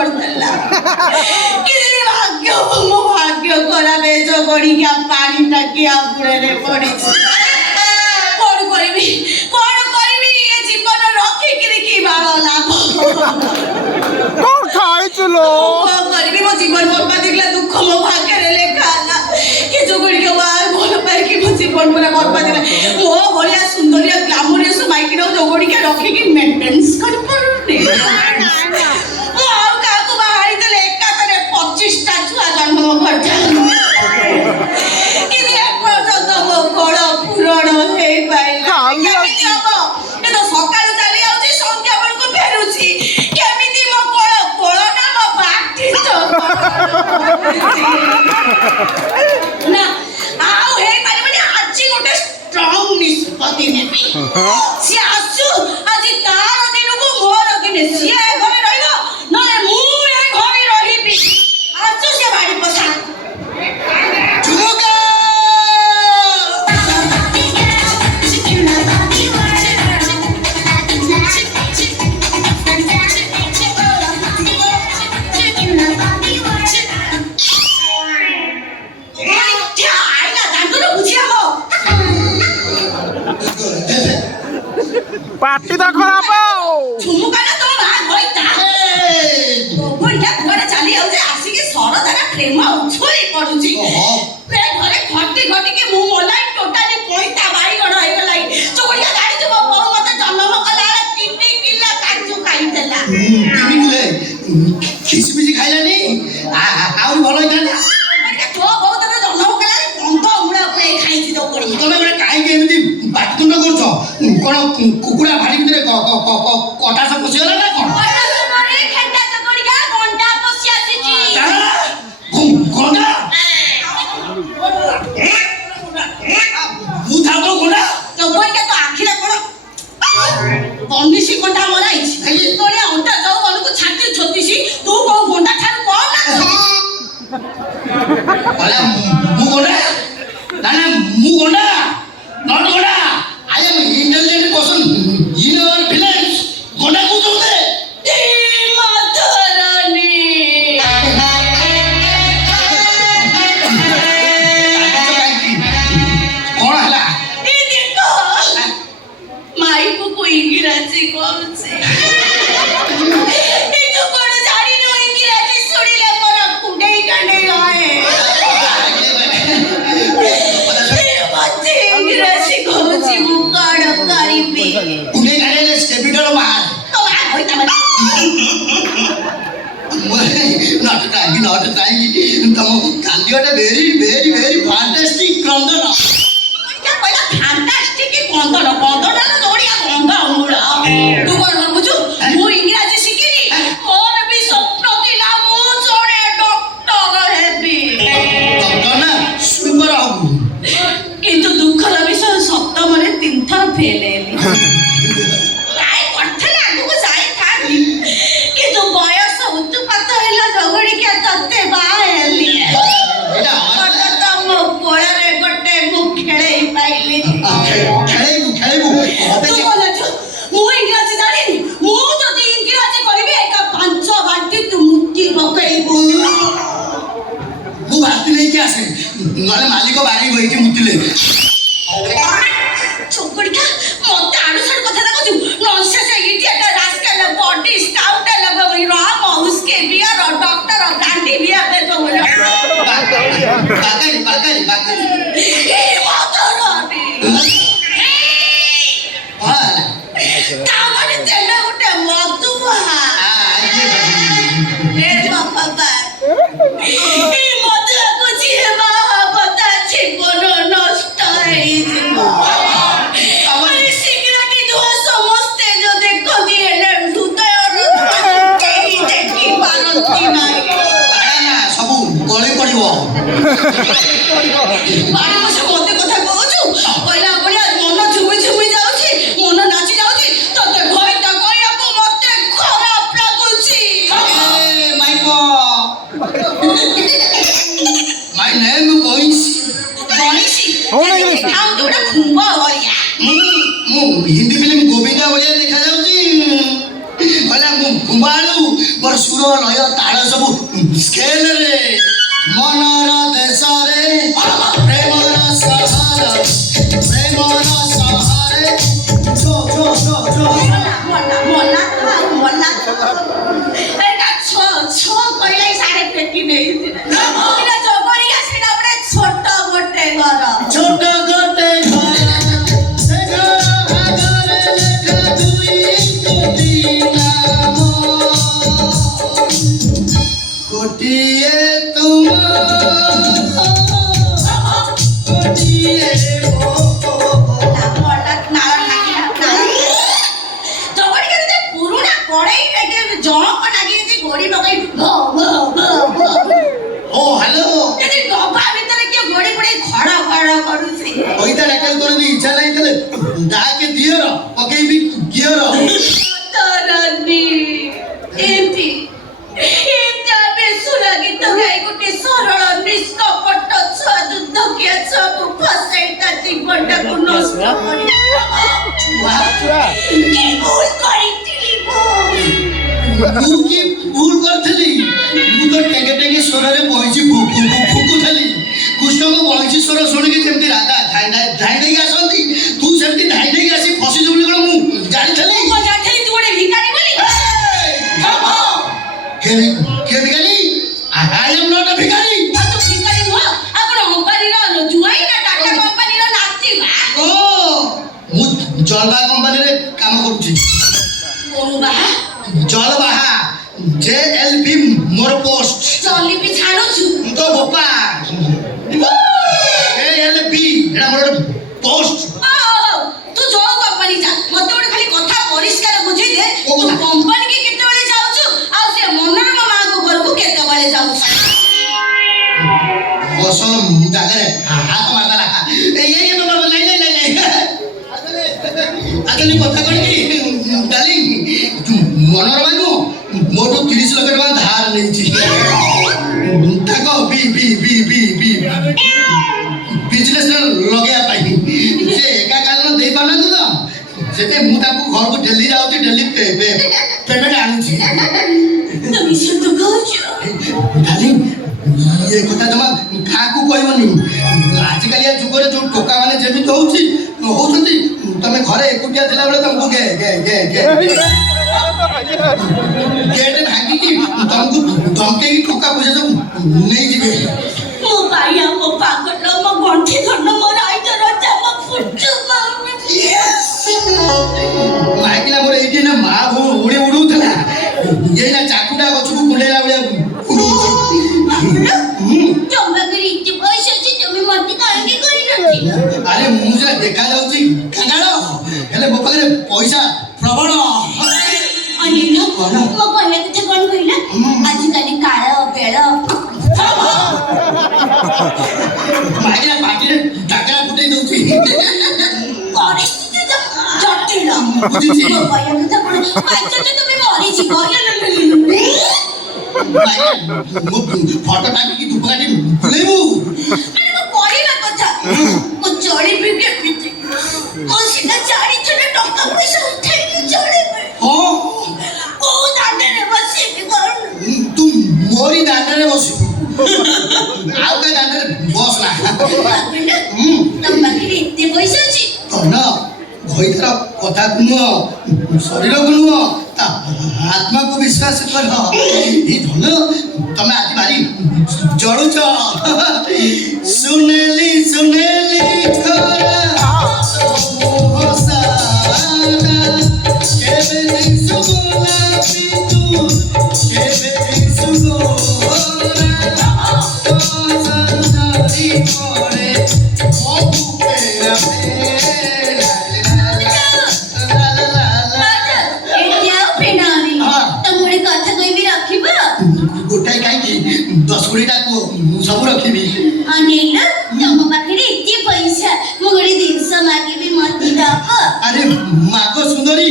করতেলা কিন্তু ভাগ্য করাবে জগড়িকা পানিটা কি আপুড়ে পড়েছে কোন করিবি এ জীবন রক্ষিকি কি ভালো লাভ কোন খাইছিল কোন করিবি মো জীবন বরবাদ দেখলা দুঃখ মো ভাগ্যের লেখা না এ জগড়িকা বার ভাল পাই কি মো জীবন পুরা বরবাদ দেখলা মো বলিয়া সুন্দরিয়া গ্ল্যামরিয়াস মাইকির জগড়িকা রক্ষিকি মেইনটেন্স করি পারুনি মো আর কাকু বাহাই দেলে একাতরে 25টা ছুয়া জন্ম করছে কিন্তু এক পর্যন্ত মো কোড় পূরণ হয়ে পাইলা কেমিতি হব এ তো সকালু চালি যাଉଛି সন্ধ্যা বেଳକୁ ফেরুছি কেমিতি মো কোড় না মো বাটি তো না ଆଉ ହେଇପାରିବନି ଆଜି ଗୋଟେ ଷ୍ଟ୍ରଙ୍ଗ ନିଷ୍ପତ୍ତି ନେବି ସିଏ ଆସୁ ଆଜି ତାର ଦିନକୁ ମୋର ଦିନେ ସିଏ ଏ ଘରେ ରହିବ ନହେଲେ ମୁଁ ଏ ଘରେ ରହିବି ଆସୁ ସେ ବାଡ଼ି ପଶା ଝୁମୁକା পার্টি তো খারাপ ঝুমুকা না তোর ভাগ হইতা বইটা ঘরে চালি যাଉଛି ଆସିକି ସରଧାରା ପ୍ରେମ ଉଛୁଳି ପଡୁଛି ଏ ଘରେ ଘଟି ଘଟିକି ମୁଁ ମୋଲାଇ ଟୋଟାଲି ପଇତା ବାଇଗଣ ହେଇଗଲାଇ ଚୋଗଡ଼ିଆ ଜାଣିଥିବ ବୋଉ ମତେ ଜନ୍ମ କଲା ବେଳେ 3 କିଲୋ କାଜୁ ଖାଇଥିଲା ଖିସିମିସି ଖାଇଲାନି ଆହୁରି ଭଲ ହେଇଥାନ୍ତା ତୋ ବୋଉ ତତେ ଜନ୍ମ କଲା ବେଳେ କନ୍ଦ ଉମୁଳା ପୁରେଇ ଖାଇଛି ଚୋଗଡ଼ିଆ ତମେ ଗୋଟେ କାହିଁକି ଏମିତି ପାଟିତୁଣ୍ଡ କରୁଛ କଣ କୁକୁଡ଼ା ଭାଡ଼ି ଭିତରେ କଟାସ ପଶିଗଲା ନା କଣ ଖେଣ୍ଡା ଚୋଗଡ଼ିଆ ଗଣ୍ଡା ପଶି ଆସିଛି ଗଣ୍ଡା ମୁଁ ଥାଉ ଗଣ୍ଡା ଚୋଗଡ଼ିଆ ତ ଆଖିରେ କଣ ବନିଶି ଗଣ୍ଡା ମରାଇଛି ତୋଳିଆ ଅଣ୍ଟା ଯାଉ ମନକୁ ଛାତି ଛତିଛି ତୁ କୋଉ ଗଣ୍ଡା ଠାରୁ କଣ ମୁଁ ଗଣ୍ଡା ନା ମୁଁ ଗଣ୍ଡା ନଟ୍ ଗଣ୍ଡା I am intelligent person in our village ଗଣ୍ଡା କହୁଛନ୍ତି କଣ ହେଲା ମାଇକୁ ଇଂରାଜୀ କହୁଛି ତୁ କଣ ଜାଣିନୁ ଇଂରାଜୀ ଶୁଣିଲେ ମୋର କୁଣ୍ଡେଇ କାଣ୍ଡେଇ ହଏ ମତେ ଇଂରାଜୀ କହୁଛି ମୁଁ କଣ କରିବି କୁଣ୍ଡେଇ କାଣ୍ଡେଇ ଷ୍ଟେପିଟର ବାହାର not trying ତମ କାନ୍ଦିବାଟା ଭେରି ଭେରି ଭେରି ଫାଣ୍ଟାଷ୍ଟିକ କ୍ରନ୍ଦନ ଫାଣ୍ଟାଷ୍ଟିକ କନ୍ଦନ କନ୍ଦନ ଦୌଡ଼ିଆ କନ୍ଦ ମୂଳ ତୁ କଣ ଭାବୁଛୁ ମୁଁ ଇଂରାଜୀ ଶିଖିନି ମୋର ବି ସ୍ୱପ୍ନ ଥିଲା ମୁଁ ଜଣେ ଡକ୍ଟର ହେବି ଡକ୍ଟର ନା ସୁଇପର ହବୁ କିନ୍ତୁ ଦୁଃଖର ବିଷୟ ସପ୍ତମରେ 3 ଥର ଫେଲ ହେଲି ଟ୍ରାଏ କରିଥିଲେ ଆଗକୁ ଯାଇଥାନ୍ତି କିନ୍ତୁ ବୟସ ଉତ୍ପାତ ହେଲା ଜଗଡ଼ିକା ତତେ ବାହା ହେଲି ମୋ କୋଳରେ ଗୋଟେ ମୁଁ ଖେଳେଇ ପାଇଲି ଖେଳେଇବୁ ତୁ କଲେଜ ମୁଁ ଇଂରାଜୀ ଜାଣିନି ମୁଁ ଯଦି ଇଂରାଜୀ କରିବି ଏକା 5 ବାଲ୍ଟି ତୁ ମୁତି ପକେଇବୁ ମୁଁ ଭାତି ନେଇକି ଆସେ ନହେଲେ ମାଲିକ ବାଡ଼ି ବହିକି ମୁତିଲେ ଚୋକଡ଼ିକା ମତେ ଆଡୁ ସାଡୁ କଥା କହୁଛୁ ନନ୍ସେନ୍ସ ଇଡିୟଟ ରାସ୍କେଲ ବଡି ସ୍କାଉଟ ରାମ ଉସ୍କେ ବିୟର ଡକ୍ଟର ଗାଣ୍ଡି ବିୟର ଦେ ତ ବୋଲେ ବାକାରି ଏ ମଦରନି ହେଲା ତାମାନେ ତେଲ ଗୋଟେ ମଧୁଆ ଏ ବାବା ଏ ମଧୁଆକୁ ଯିଏ ବାହା ବତା ଜୀବନ ନଷ୍ଟ ହେଇଯିବ ସିଗାରେଟ ଧୂଆଁ ସମସ୍ତେ ଯୋଉ ଦେଖନ୍ତି ହେଲେ ହୃଦୟର କେହି ଦେଖି ପାରନ୍ତି ନାହିଁ ସବୁ ଗଳି ପଡ଼ିବ ବାଡ଼ି ବସି ମତେ କଥା କହୁଛୁ କହିଲା ଭଳିଆ ମନ ଝୁମି ଝୁମି ଯାଉଛି ମନ ନାଚି ଯାଉଛି ତତେ ଘଇଟା କହିବାକୁ ମତେ ଖରାପ ଲାଗୁଛି My name is Boyce ଗଣିସି ଗଣିସି। ଆଉ ଯୋଉଟା ଖୁମ୍ବ ଭଳିଆ ମୁଁ ହିନ୍ଦୀ ଫିଲ୍ମ ଗୋବିନ୍ଦା ଭଳିଆ ଦେଖାଯାଉଛି କହିଲା ମୁଁ ଘୁମାଳୁ ମୋର ସୁର ସୁର ଲୟ ତାଳ ସବୁ ସ୍କେଲରେ ମନର ଦେଶରେ ପ୍ରେମର ସହର ପ୍ରେମର ସହରେ ଜୋ ଜୋ ଜୋ ଜୋ ମଲା ଏଟା ଛଅ କହିଲା ସାଡେ ପେଟି ନେଇଥିଲା ଏଟା ଜବରିକା ସେଟା ଗୋଟେ ଛୋଟ ଗୋଟେ ଘର ছোট গোটে ঘর সে ঘর আগারে লেখা দুই কোটি নাম কোটিয়ে তোমার কোটিয়ে মলা নালা নালা জবরিকা তে পুরুনা কড়াই রেখে জনক নাগিয়েছি গড়ি লগাই ও হ্যালো যদি ডবা ভিতরে কেউ গড়ি পড়ে খড় খড় করুছি ওইটা ডাকাল তোর যদি ইচ্ছা নাই তাহলে ডাকে দিয়র পকেইবি গিয়র তরনি এমতি এমতি আমি সুরা গীত গাই গোটে সরল নিষ্কপট ছুয়া যুদ্ধ কিয়া ছুয়াକୁ ଫସାଇ ତା ଜୀବନଟାକୁ ନଷ୍ଟ କରି କି ଭୁଲ କରିଥିଲି ମୁଁ କି ଭୁଲ କରିଥିଲି ମୁଁ ତ ଟେକେ ଟେକେ ସ୍ୱରରେ ବଇଛି ଫୁକୁଥିଲି କୃଷ୍ଣଙ୍କ ବଇଛି ସ୍ୱର ଶୁଣିକି ଯେମିତି ରାଧା ଧାଇ ଦେଇକି ଆସନ୍ତି ତୁ ସେମିତି ଧାଇ ଦେଇକି ଆସି ଫସିଛୁ ବୋଲି କଣ ମୁଁ ଜାଣିଥିଲି ମୁଁ ଜାଣିଥିଲି ତୁ ଗୋଟେ ଭିକାରୀ ବୋଲି কে ভিখারি আই এম নট আ ভিখারি ଆଉ ତୁ ଭିକାରୀ ନୁହଁ ଆଉ କଣ ଅମ୍ବାନୀର ଜୁଆଇ ନା ଟାଟା କମ୍ପାନୀର ନାତି ও ମୁଁ ଜଲବା କମ୍ପାନୀରେ କାମ କରୁଛି କୋଉ ବାହା ଜଲବାହା JLB ମୋର ପୋଷ୍ଟ ଚଲିବି ଛାଣୁଛୁ ତ ବୋପା JLB ଏଟା ମୋର ପୋଷ୍ଟ ତୁ ଯୋଉ କମ୍ପାନୀ ଯା ମତେ ଗୋଟେ ଖାଲି କଥା ପରିଷ୍କାର ବୁଝେଇ ଦେ କୋଉ ତୁ କଥା? କମ୍ପାନୀ କି କେତେବେଳେ ଯାଉଛୁ ଆଉ ସେ ମନୋରମା ମାଙ୍କ ଘରକୁ କେତେବେଳେ ଯାଉଛୁ ବସଲ ଜାଗାରେ ହାତ ମାରଦେଲା এই বাবা নাই নাই নাই নাই আগলি কথা কই কি ডার্লিং মনোরমা নু মোটু 30 লক্ষ টাকা ধার নেইছি তাকো বি বি বি বি বি বিজনেস লগাইয়া পাই সে একা কারণ দেই পারনাନ୍ତି তো সেতে মু তাকু ঘরକୁ ডেলি যাଉଛି ডেলি পেমেন্ট আনুছি তুমি সত্য কହୁଛୁ ডার্লিং ଏ କଥା ଜମା କାହାକୁ କହିବନି ଆଜିକାଲିଆ ଯୁଗରେ ଯୋଉ ଟୋକା ମାନେ ଯେମିତି ହଉଛନ୍ତି ତମେ ଘରେ ଏକୁଟିଆ ଥିଲାବେଳେ ତମକୁ ଗେଟ୍ ଭାଙ୍ଗିକି ତମକୁ ଧମକେଇକି ଟଙ୍କା ପଇସା ସବୁ ନେଇଯିବେ ମୋ ବାଇଆ ମୋ ପାଗଳ ମୋ ଗଣ୍ଠି ଧନ ମୋ ରାଇତ ରଜା ମୋ ଫୁଟୁ ମାଇକିନା ମୋର ଏଇଠି ନା ମା ବୋଉ ଉଡ଼ି ଉଡ଼ଉଥିଲା ଏଇନା ଚାକୁଟା ଗଛକୁ କୁଣ୍ଡେଇଲା ଭଳିଆ ଜମାକରି ଏତେ ପଇସା ଅଛି ତମେ ମତେ କାହିଁକି କରିନଥିଲ ଆରେ ମୁଁ ଯାହା ଦେଖାଯାଉଛି କାଙ୍ଗାଳ ହେଲେ ମୋ ପାଖରେ ପଇସା ପ୍ରବଳ ଅନିଲ ମୋ କହିବା କଥା କଣ କହିଲା ଆଜିକାଲି କାଳ ବେଳ ମାଇକିନା ପାଟିରେ ଡାକରା ଫୁଟେଇ ଦଉଛି ପରିସ୍ଥିତି ଜଟିଳ ବୁଝୁଛି ମୋ କହିବା କଥା କଣ ପାଞ୍ଚ ତମେ ମରିଯିବ ଫଟୋ ଟାକିକି ଧୂପକାଠି ବୁଲେଇବୁ ମୋ କହିବା କଥା ମୁଁ ଚଳିବି କେମିତି ମୋ ସିନା 4 ଜଣ ଟଙ୍କା ପଇସା ଉଠେଇକି ଚଳିବି ହଁ କୋଉ ଦାଣ୍ଡରେ ବସିବି କଣ ତୁ ମୋରି ଦାଣ୍ଡରେ ବସିବୁ ଆଉ କା ଦାଣ୍ଡରେ ବସ ନା ତମ ପାଖରେ ଏତେ ପଇସା ଅଛି କଣ ଘଇତାର କଥାକୁ ନୁହଁ ଶରୀରକୁ ନୁହଁ ତା ଆତ୍ମାକୁ ବିଶ୍ୱାସ କର ଏ ଧନ ତମେ ଆଜି ଭାରି ଜଳୁଛ ସୁନେଲି ସୁନେଲି ଖରା କେବେ ଦିଶୁ ଗୋଲାପି ତୁ କେବେ ଦିଶୁ ଗୋରା ସଞ୍ଜରି ପରେ ମୋ ବୁକେରା গোটাই কাইকি 10-20টা ସବୁ ରଖିବି ଅନିଲ ତମ ପାଖରେ ଏତେ ପଇସା ମୁଁ ଗୋଟେ ଜିନିଷ ମାଗିବି ମତେ ଦବ ଆରେ ମାଗ ସୁନ୍ଦରୀ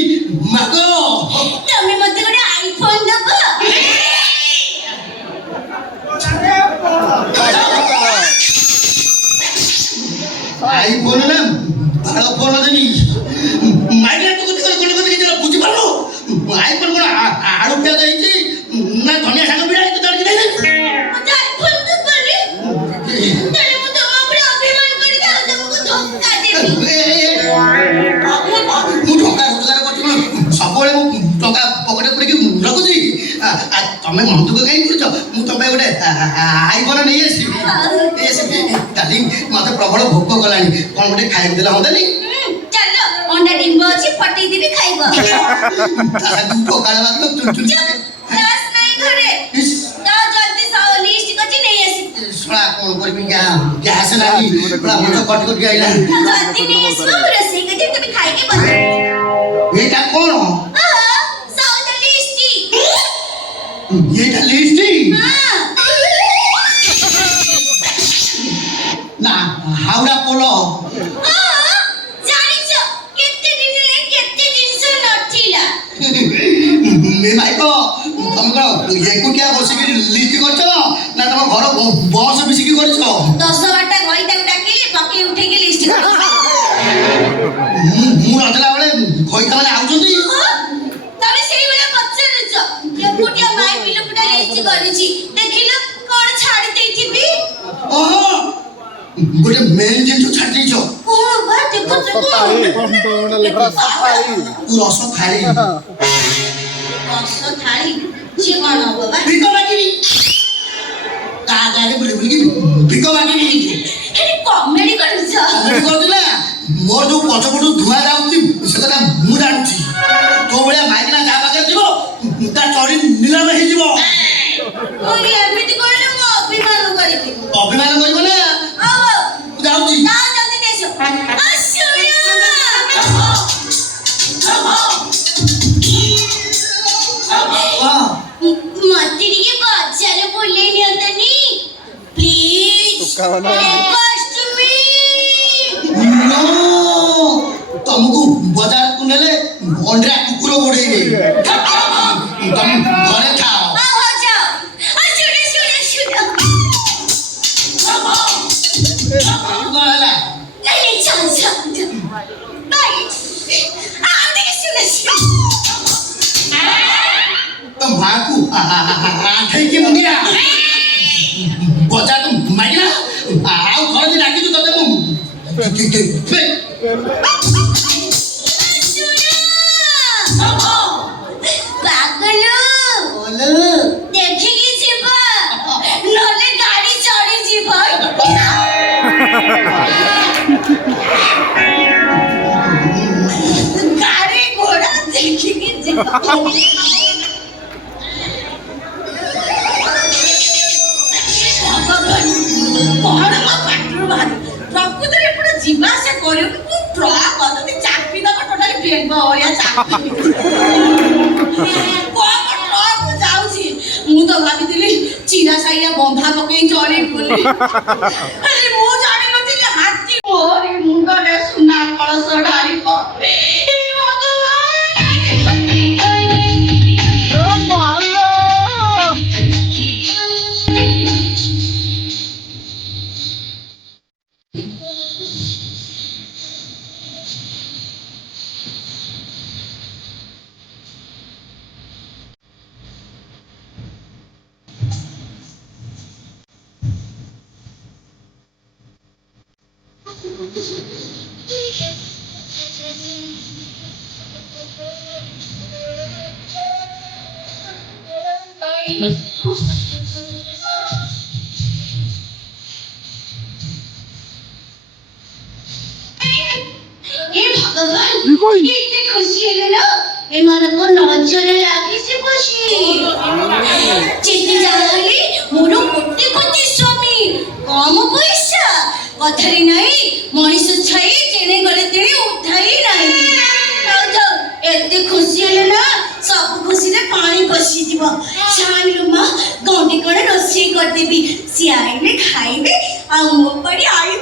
ମାଗ ତମେ ମତେ ଗୋଟେ ଆଇଫୋନ ଦବ ଆଇଫୋନ ନା ବାଳ ଫୋନ ଦେବି ମାଇଲା ତୁ ବୁଝିପାରୁନୁ ଆଇଫୋନ କଣ ଆଳୁ ପିଆଜ ହେଇଛି ନା ତମେ ମନ ଦୁଃଖ କାହିଁ କରୁଛ? ମୁଁ ତମ ପାଇଁ ଗୋଟେ ଆଇଫୋନ ନେଇ ଆସିବି। ଡାର୍ଲିଂ ମତେ ପ୍ରବଳ ଭୋକ କଲାଣି, କଣ ଗୋଟେ ଖାଇବାକୁ ଦେଲେ ହନ୍ତାନି? ଚାଲ ଅଣ୍ଡା ଡିମ୍ବ ଅଛି ପଠେଇଦେବି ଖାଇବ। ପକାଳ ଭାତ ଗ୍ୟାସ୍ ନାହିଁ ଘରେ ତ ଜଲ୍ଦି ଲିଷ୍ଟ କରିଛି ନେଇ ଆସି। ଶଳା କଣ କରିବି, ଗ୍ୟାସ ନାହିଁ, ମୁଣ୍ଡ କଟି କଟି ଆଇଲା। ଜଲ୍ଦି ନେଇ ଆସିବ, ମୁଁ ରୋଷେଇ କରିଛି তুমি ଖାଇକି ବସ। ଏଇଟା କଣ? ସଉଦା ଲିଷ୍ଟ। ଏଇଟା ଲିଷ୍ଟ ନା ହାওড়া ପୋଲ। ଜାଣିଛ କେତେ ଦିନ ଲାଗି କେତେ ଜିନିଷ ନଥିଲା। ଭାଇକ ତମେ କଣ ଏକୁଟିଆ ବସିକି ଲିଷ୍ଟ କରିଛ ନା ତମ ଘର ବସ ମିଶିକି କରିଛ? 10 ବାରଟା ଗଇତାକୁ ଡାକିଲି ପକେଇ ଉଠେଇକି ଲିଷ୍ଟ କରିଛି। ମୁଁ ନଥିଲା ବେଳେ ଖଇତା ମାନେ ଆଉଛନ୍ତି। ତମେ ସେଇଭଳିଆ ପଚାରୁଛ। ଏକୁଟିଆ ମାଇ ପିଲୁକୁଟା ଲିଷ୍ଟ କରିଛି, ଦେଖିଲ କଣ ଛାଡ଼ି ଦେଇଥିବି। ଓହୋ ଗୋଟେ ମେନ୍ ଜିନିଷ ଛାଡ଼ି ଦେଇଛ। କଣ ବା ଦେଖ ରସ ଥାଳି। ରସ ଥାଳି ସିଏ କଣ ହବ ବା? ଭିକ ମାଗିବି ତା ଗାଁରେ ବୁଲି ବୁଲିକି ଭିକ ମାଗିବି। କମେଡି କରୁଛ। କମେଡି କରୁଥିଲା। ମୋର ଯୋଉ ପଛପଟୁ ଧୂଆଁ ଯାଉଛି ସେ କଥା ମୁଁ ଜାଣୁଛି। ତୋ ଭଳିଆ ମାଇକିନା ଯାହା ପାଖରେ ଯିବ ତା ଚଢି ନିଲାମ ହେଇଯିବ। ଏମିତି କହିଲେ ମୁଁ ଅଭିମାନ କରିବି। ଅଭିମାନ କରିବ ନା? ମୁଁ ଯାଉଛି। ଜଲ୍ଦି ନେଇ ଆସିବ। ମତେ ଟିକେ ବଜାର ବୁଲେଇ ନିଅନ୍ତନି ପ୍ଲିଜ। ତମକୁ ବଜାରକୁ ନେଲେ ଅଣ୍ଡା କୁକୁର ଗୋଡେଇବେ। ତମେ ଘରେ ଥାଅ। କଣ ହେଲା? ତ ମାକୁ ଆଠେଇକି ମୁଣ୍ଡିଆ ବଜାର ମାଗିଲା ଆଉ ଘର ବି ଡାକିଛୁ ତତେ ମୁଁ ଦେଖିକି ଯିବ ନହେଲେ ଗାଡି ଚଢି ଯିବ। ଗାଡି ଘୋଡା ଦେଖିକି ଯିବ। ପ୍ରକୃତରେ ଏପଟେ ଯିବା ଆସିବା କରିବୁ ମୁଁ ଟ୍ରକ୍ ଯଦି ଚାପି ଦବ ଟୋଟାଲି ବେଙ୍ଗ ଭଳିଆ ଚାପି। ଟ୍ରକ୍ ଯାଉଛି। ମୁଁ ତ ଭାବିଥିଲି ଚିରା ସାଇଆ ବନ୍ଧା ପକେଇ ଚଳିବି ବୋଲି। ମୁଁ ଜାଣିନଥିଲି ହାତୀ ମୋରି ମୁଣ୍ଡରେ ସୁନା କଳସ ଢାଳିବ। କେତେ ଖୁସି ହେଲେ ନା ଏମାନଙ୍କ ନଜର ଲାଗିଛି ବସି। ଯେତେ ଯାହା ହେଲେ ମୋର କୋଟି କୋଟି ସ୍ୱାମୀ କମ ପଇସା କଥାରେ ନାହିଁ ମଣିଷ ଛାଇ ତେଣେ ଗଲେ ତେଣେ ଉଠାଇ ନାହିଁ। ଏତେ ଖୁସି ହେଲେ ନା ସବୁ ଖୁସିରେ ପାଣି ପଶିଯିବ। ଚାଲୁ ମା ଗଣ୍ଡେ କଣ ରୋଷେଇ କରିଦେବି, ସିଏ ଆଇଲେ ଖାଇବେ ଆଉ ମୋ ପାଣି ଆଇ